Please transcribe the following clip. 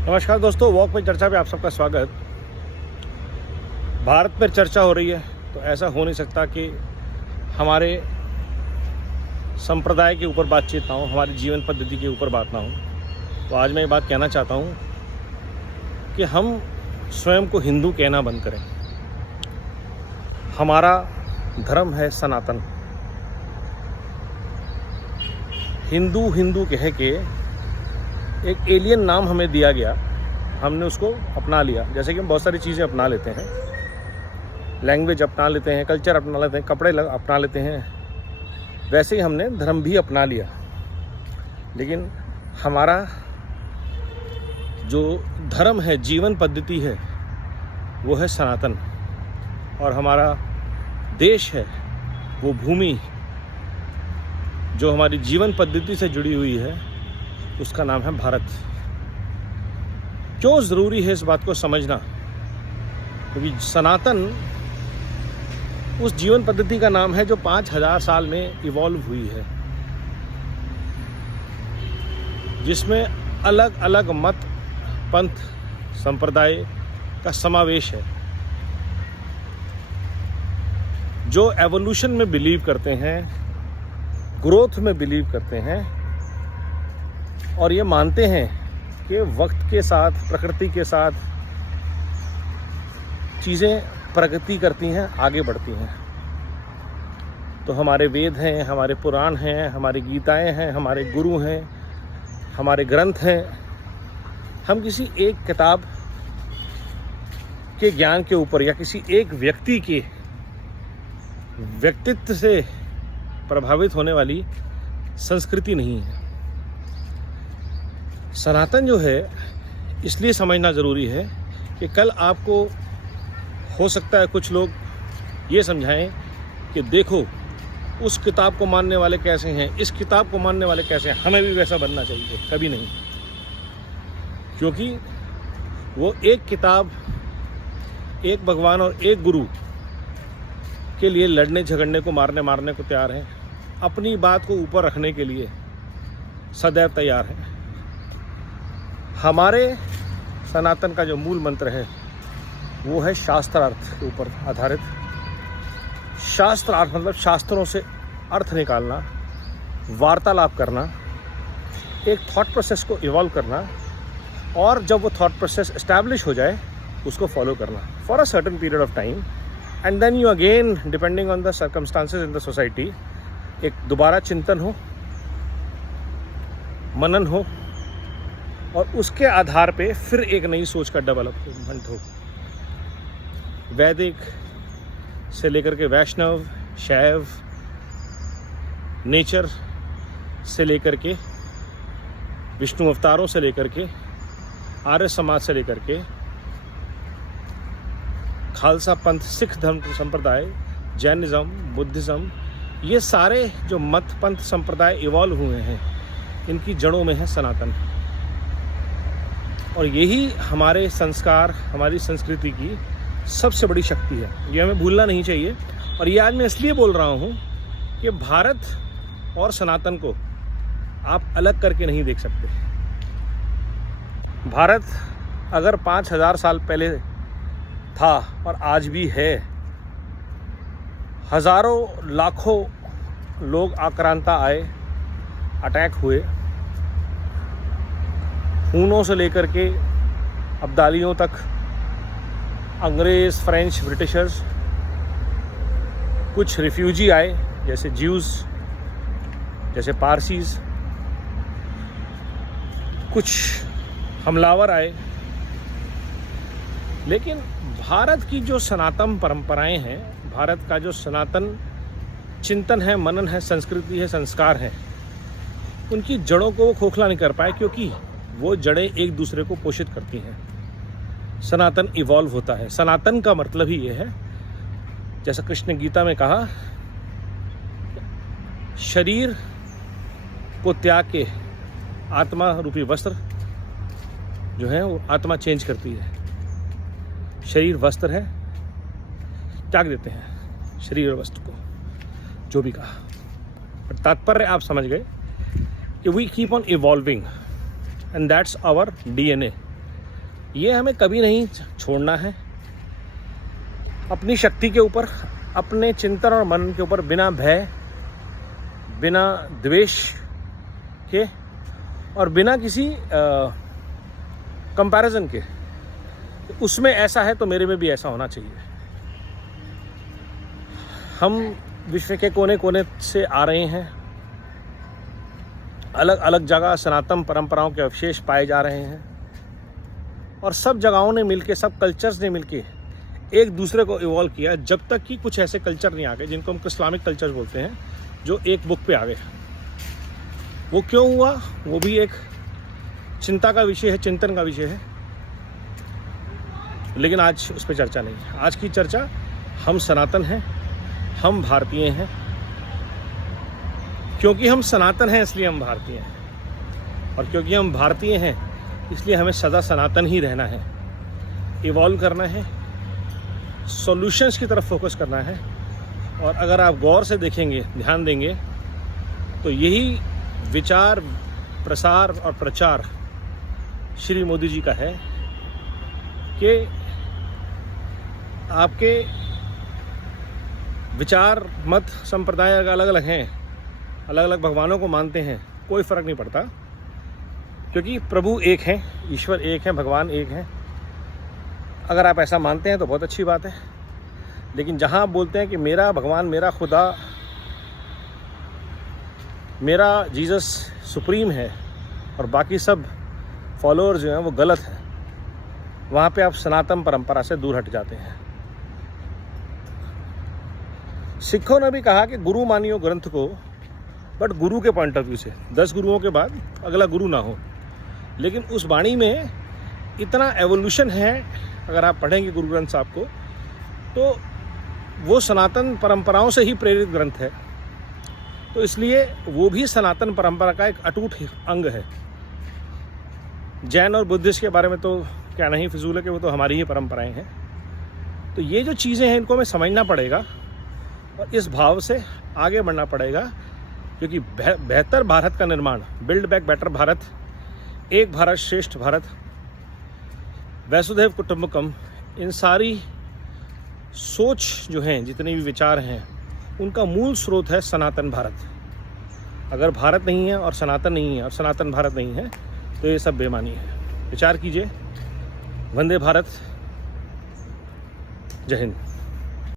नमस्कार दोस्तों, वॉक पे चर्चा पे आप सबका स्वागत। भारत पर चर्चा हो रही है तो ऐसा हो नहीं सकता कि हमारे संप्रदाय के ऊपर बातचीत ना हो, हमारी जीवन पद्धति के ऊपर बात ना हो। तो आज मैं ये बात कहना चाहता हूँ कि हम स्वयं को हिंदू कहना बंद करें। हमारा धर्म है सनातन। हिंदू हिंदू कह के एक एलियन नाम हमें दिया गया, हमने उसको अपना लिया। जैसे कि हम बहुत सारी चीज़ें अपना लेते हैं, लैंग्वेज अपना लेते हैं, कल्चर अपना लेते हैं, कपड़े अपना लेते हैं, वैसे ही हमने धर्म भी अपना लिया। लेकिन हमारा जो धर्म है, जीवन पद्धति है, वो है सनातन। और हमारा देश है, वो भूमि जो हमारी जीवन पद्धति से जुड़ी हुई है, उसका नाम है भारत। क्यों ज़रूरी है इस बात को समझना? क्योंकि सनातन उस जीवन पद्धति का नाम है जो 5000 साल में इवॉल्व हुई है, जिसमें अलग अलग मत, पंथ, संप्रदाय का समावेश है, जो एवोल्यूशन में बिलीव करते हैं, ग्रोथ में बिलीव करते हैं और ये मानते हैं कि वक्त के साथ, प्रकृति के साथ चीज़ें प्रगति करती हैं, आगे बढ़ती हैं। तो हमारे वेद हैं, हमारे पुराण हैं, हमारी गीताएं हैं, हमारे गुरु हैं, हमारे ग्रंथ हैं। हम किसी एक किताब के ज्ञान के ऊपर या किसी एक व्यक्ति के व्यक्तित्व से प्रभावित होने वाली संस्कृति नहीं है। सनातन जो है, इसलिए समझना ज़रूरी है कि कल आपको हो सकता है कुछ लोग ये समझाएं कि देखो उस किताब को मानने वाले कैसे हैं, इस किताब को मानने वाले कैसे हैं, हमें भी वैसा बनना चाहिए। कभी नहीं, क्योंकि वो एक किताब, एक भगवान और एक गुरु के लिए लड़ने झगड़ने को, मारने को तैयार हैं। अपनी बात को ऊपर रखने के लिए सदैव तैयार हैं। हमारे सनातन का जो मूल मंत्र है वो है शास्त्रार्थ के ऊपर आधारित। शास्त्रार्थ मतलब शास्त्रों से अर्थ निकालना, वार्तालाप करना, एक थॉट प्रोसेस को इवॉल्व करना, और जब वो थॉट प्रोसेस एस्टैब्लिश हो जाए उसको फॉलो करना for a certain period of time, and then you again, depending on the circumstances in the society, एक दोबारा चिंतन हो, मनन हो, और उसके आधार पे फिर एक नई सोच का डेवलपमेंट हो। वैदिक से लेकर के वैष्णव, शैव, नेचर से लेकर के विष्णु अवतारों से लेकर के आर्य समाज से लेकर के खालसा पंथ, सिख धर्म संप्रदाय, जैनिज्म, बुद्धिज्म, ये सारे जो मत, पंथ, संप्रदाय इवॉल्व हुए हैं, इनकी जड़ों में है सनातन। और यही हमारे संस्कार, हमारी संस्कृति की सबसे बड़ी शक्ति है। ये हमें भूलना नहीं चाहिए। और ये आज मैं इसलिए बोल रहा हूँ कि भारत और सनातन को आप अलग करके नहीं देख सकते। भारत अगर 5000 साल पहले था और आज भी है, हज़ारों लाखों लोग आक्रांता आए, अटैक हुए, खूनों से लेकर के अब्दालियों तक, अंग्रेज़, फ्रेंच, ब्रिटिशर्स, कुछ रिफ्यूजी आए जैसे ज्यूज़, जैसे पारसीज़, कुछ हमलावर आए। लेकिन भारत की जो सनातन परंपराएं हैं, भारत का जो सनातन चिंतन है, मनन है, संस्कृति है, संस्कार है, उनकी जड़ों को वो खोखला नहीं कर पाए, क्योंकि वो जड़ें एक दूसरे को पोषित करती हैं। सनातन इवॉल्व होता है। सनातन का मतलब ही ये है, जैसा कृष्ण गीता में कहा, शरीर को त्याग के आत्मा रूपी वस्त्र जो है वो आत्मा चेंज करती है। शरीर वस्त्र है, त्याग देते हैं शरीर और वस्त्र को, जो भी कहा। पर तात्पर्य आप समझ गए कि we keep on evolving and that's our DNA। ये हमें कभी नहीं छोड़ना है। अपनी शक्ति के ऊपर, अपने चिंतन और मन के ऊपर बिना भय, बिना द्वेष के और बिना किसी कंपैरिजन के, उसमें ऐसा है तो मेरे में भी ऐसा होना चाहिए। हम विश्व के कोने कोने से आ रहे हैं, अलग अलग जगह सनातन परंपराओं के अवशेष पाए जा रहे हैं और सब जगहों ने मिलके, सब कल्चर्स ने मिलके एक दूसरे को इवॉल्व किया, जब तक कि कुछ ऐसे कल्चर नहीं आ गए जिनको हम इस्लामिक कल्चर बोलते हैं, जो एक बुक पे आ गए। वो क्यों हुआ, वो भी एक चिंता का विषय है, चिंतन का विषय है, लेकिन आज उस पर चर्चा नहीं है। आज की चर्चा हम सनातन हैं, हम भारतीय हैं। क्योंकि हम सनातन हैं इसलिए हम भारतीय हैं, और क्योंकि हम भारतीय हैं इसलिए हमें सदा सनातन ही रहना है, इवॉल्व करना है, सॉल्यूशंस की तरफ फोकस करना है। और अगर आप गौर से देखेंगे, ध्यान देंगे, तो यही विचार, प्रसार और प्रचार श्री मोदी जी का है कि आपके विचार, मत, संप्रदाय अलग अलग हैं, अलग अलग भगवानों को मानते हैं, कोई फ़र्क नहीं पड़ता, क्योंकि प्रभु एक हैं, ईश्वर एक हैं, भगवान एक हैं। अगर आप ऐसा मानते हैं तो बहुत अच्छी बात है, लेकिन जहाँ आप बोलते हैं कि मेरा भगवान, मेरा खुदा, मेरा जीसस सुप्रीम है और बाकी सब फॉलोअर जो हैं वो गलत हैं, वहाँ पे आप सनातन परंपरा से दूर हट जाते हैं। सिखों ने भी कहा कि गुरु मानियो ग्रंथ को, बट गुरु के पॉइंट ऑफ व्यू से, 10 गुरुओं के बाद अगला गुरु ना हो। लेकिन उस वाणी में इतना एवोल्यूशन है, अगर आप पढ़ेंगे गुरु ग्रंथ साहब को, तो वो सनातन परंपराओं से ही प्रेरित ग्रंथ है, तो इसलिए वो भी सनातन परंपरा का एक अटूट अंग है। जैन और बुद्धिस्ट के बारे में तो क्या नहीं फिजूल है कि वो तो हमारी ही परंपराएं हैं। तो ये जो चीज़ें हैं इनको हमें समझना पड़ेगा और इस भाव से आगे बढ़ना पड़ेगा, क्योंकि बेहतर भारत का निर्माण, बिल्ड बैक बेटर भारत, एक भारत श्रेष्ठ भारत, वसुधैव कुटुंबकम, इन सारी सोच जो हैं, जितने भी विचार हैं, उनका मूल स्रोत है सनातन भारत। अगर भारत नहीं है और सनातन नहीं है और सनातन भारत नहीं है तो ये सब बेमानी है। विचार कीजिए। वंदे भारत। जय हिंद।